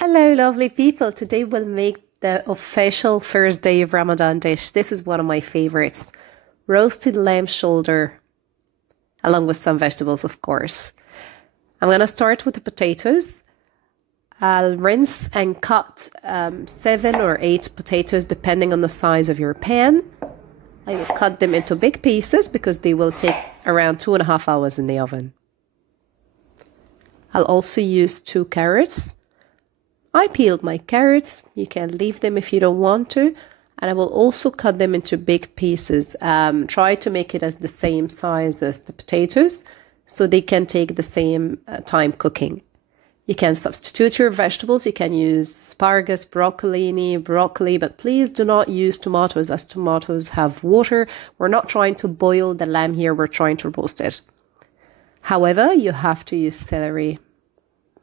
Hello, lovely people. Today we'll make the official first day of Ramadan dish. This is one of my favorites. Roasted lamb shoulder, along with some vegetables, of course. I'm going to start with the potatoes. I'll rinse and cut 7 or 8 potatoes, depending on the size of your pan. I will cut them into big pieces because they will take around 2.5 hours in the oven. I'll also use 2 carrots. I peeled my carrots. You can leave them if you don't want to. And I will also cut them into big pieces. Try to make it as the same size as the potatoes so they can take the same time cooking. You can substitute your vegetables. You can use asparagus, broccoli, but please do not use tomatoes as tomatoes have water. We're not trying to boil the lamb here. We're trying to roast it. However, you have to use celery.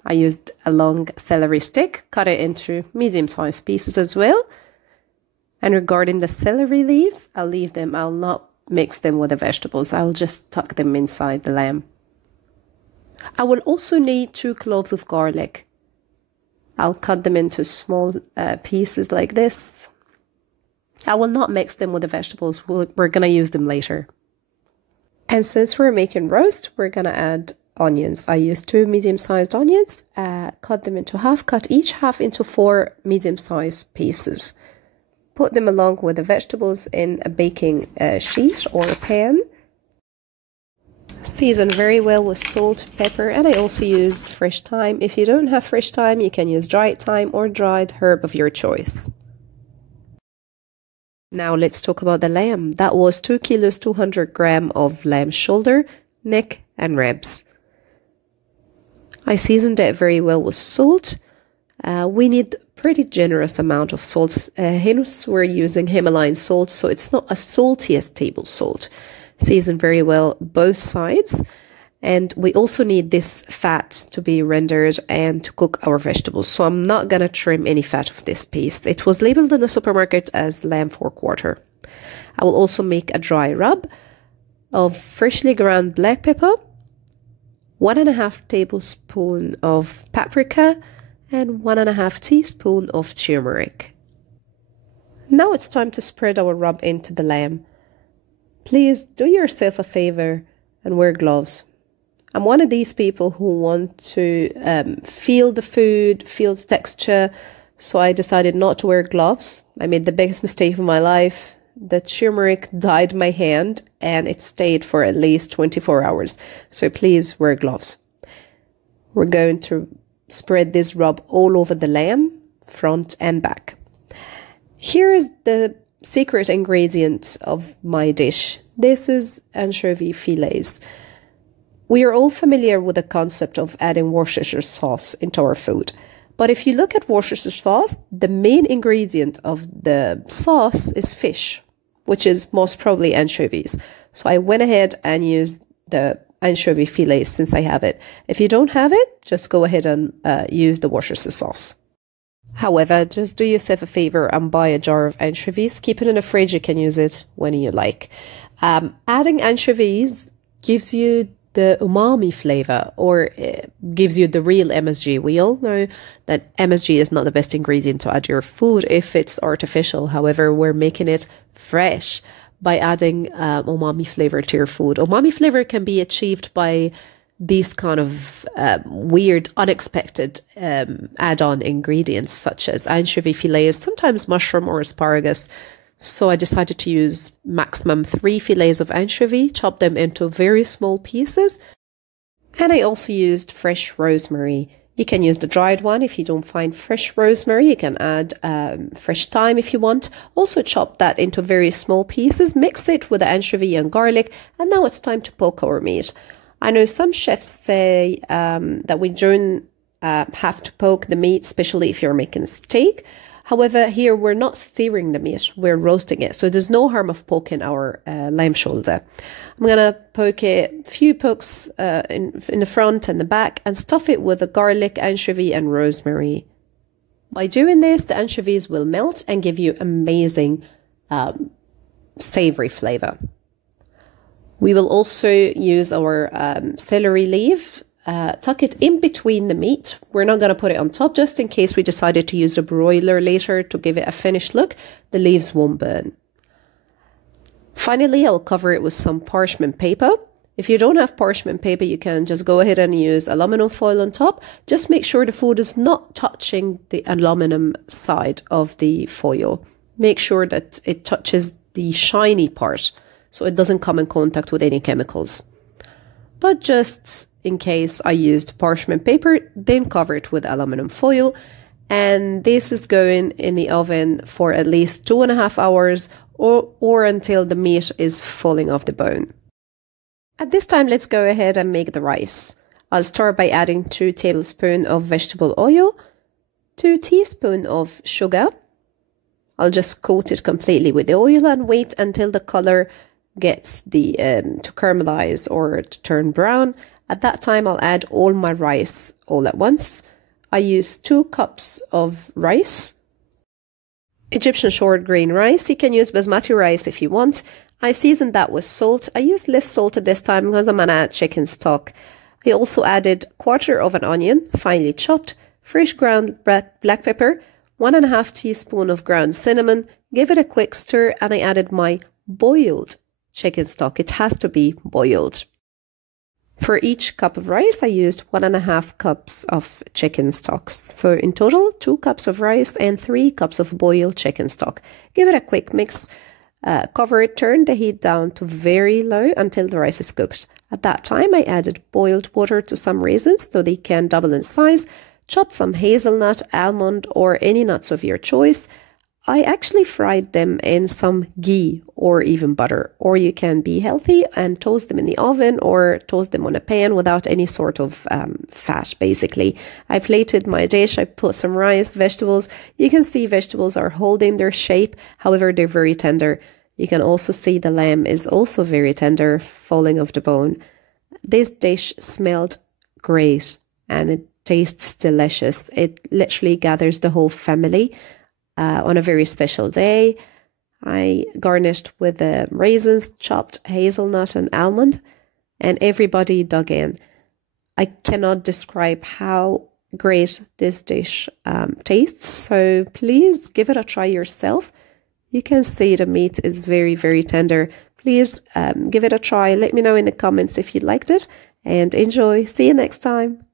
I used a long celery stick, cut it into medium-sized pieces as well. And regarding the celery leaves, I'll leave them. I'll not mix them with the vegetables. I'll just tuck them inside the lamb. I will also need 2 cloves of garlic. I'll cut them into small pieces like this. I will not mix them with the vegetables. We're going to use them later. And since we're making roast, we're going to add onions. I used 2 medium-sized onions, cut them into half, cut each half into 4 medium-sized pieces. Put them along with the vegetables in a baking sheet or a pan. Season very well with salt, pepper, and I also used fresh thyme. If you don't have fresh thyme, you can use dried thyme or dried herb of your choice. Now let's talk about the lamb. That was 2 kilos, 200 grams of lamb shoulder, neck, and ribs. I seasoned it very well with salt. We need pretty generous amount of salt. Hence, we're using Himalayan salt, so it's not as salty as table salt. Season very well both sides. And we also need this fat to be rendered and to cook our vegetables. So I'm not going to trim any fat of this piece. It was labeled in the supermarket as lamb 4/4. I will also make a dry rub of freshly ground black pepper, 1.5 tablespoons of paprika, and 1.5 teaspoons of turmeric. Now it's time to spread our rub into the lamb. Please do yourself a favor and wear gloves. I'm one of these people who want to feel the food, feel the texture, so I decided not to wear gloves. I made the biggest mistake of my life. The turmeric dyed my hand and it stayed for at least 24 hours. So please wear gloves. We're going to spread this rub all over the lamb, front and back. Here is the secret ingredient of my dish. This is anchovy fillets. We are all familiar with the concept of adding Worcestershire sauce into our food. But if you look at Worcestershire sauce, the main ingredient of the sauce is fish, which is most probably anchovies. So I went ahead and used the anchovy fillets since I have it. If you don't have it, just go ahead and use the Worcestershire sauce. However, just do yourself a favor and buy a jar of anchovies. Keep it in the fridge. You can use it when you like. Adding anchovies gives you the umami flavor, or gives you the real MSG. We all know that MSG is not the best ingredient to add to your food if it's artificial. However, we're making it fresh by adding umami flavor to your food. Umami flavor can be achieved by these kind of weird, unexpected add-on ingredients such as anchovy fillets, sometimes mushroom or asparagus. So I decided to use maximum 3 fillets of anchovy, chop them into very small pieces. And I also used fresh rosemary. You can use the dried one. If you don't find fresh rosemary, you can add fresh thyme if you want. Also chop that into very small pieces, mix it with the anchovy and garlic, and now it's time to poke our meat. I know some chefs say that we don't have to poke the meat, especially if you're making a steak. However, here we're not searing the meat, we're roasting it. So there's no harm of poking our lamb shoulder. I'm going to poke it, a few pokes in the front and the back, and stuff it with the garlic, anchovy and rosemary. By doing this, the anchovies will melt and give you amazing savory flavor. We will also use our celery leaf. tuck it in between the meat. We're not going to put it on top just in case we decided to use a broiler later to give it a finished look. The leaves won't burn. Finally, I'll cover it with some parchment paper. If you don't have parchment paper, you can just go ahead and use aluminum foil on top. Just make sure the food is not touching the aluminum side of the foil. Make sure that it touches the shiny part so it doesn't come in contact with any chemicals. But just in case, I used parchment paper, then cover it with aluminum foil. And this is going in the oven for at least 2.5 hours or until the meat is falling off the bone. At this time, let's go ahead and make the rice. I'll start by adding 2 tablespoons of vegetable oil, 2 teaspoons of sugar. I'll just coat it completely with the oil and wait until the color gets to caramelize or to turn brown. At that time, I'll add all my rice all at once. I use 2 cups of rice. Egyptian short grain rice. You can use basmati rice if you want. I seasoned that with salt. I used less salt at this time because I'm going to add chicken stock. I also added 1/4 of an onion, finely chopped, fresh ground black pepper, 1.5 teaspoons of ground cinnamon, gave it a quick stir, and I added my boiled chicken stock. It has to be boiled. For each cup of rice, I used 1.5 cups of chicken stock. So in total, 2 cups of rice and 3 cups of boiled chicken stock. Give it a quick mix. Cover it, turn the heat down to very low until the rice is cooked. At that time, I added boiled water to some raisins so they can double in size. Chopped some hazelnut, almond, or any nuts of your choice. I actually fried them in some ghee or even butter. Or you can be healthy and toast them in the oven or toast them on a pan without any sort of fat, basically. I plated my dish. I put some rice, vegetables. You can see vegetables are holding their shape. However, they're very tender. You can also see the lamb is also very tender, falling off the bone. This dish smelled great and it tastes delicious. It literally gathers the whole family on a very special day. I garnished with raisins, chopped hazelnut and almond, and everybody dug in. I cannot describe how great this dish tastes, so please give it a try yourself. You can see the meat is very, very tender. Please give it a try. Let me know in the comments if you liked it, and enjoy. See you next time.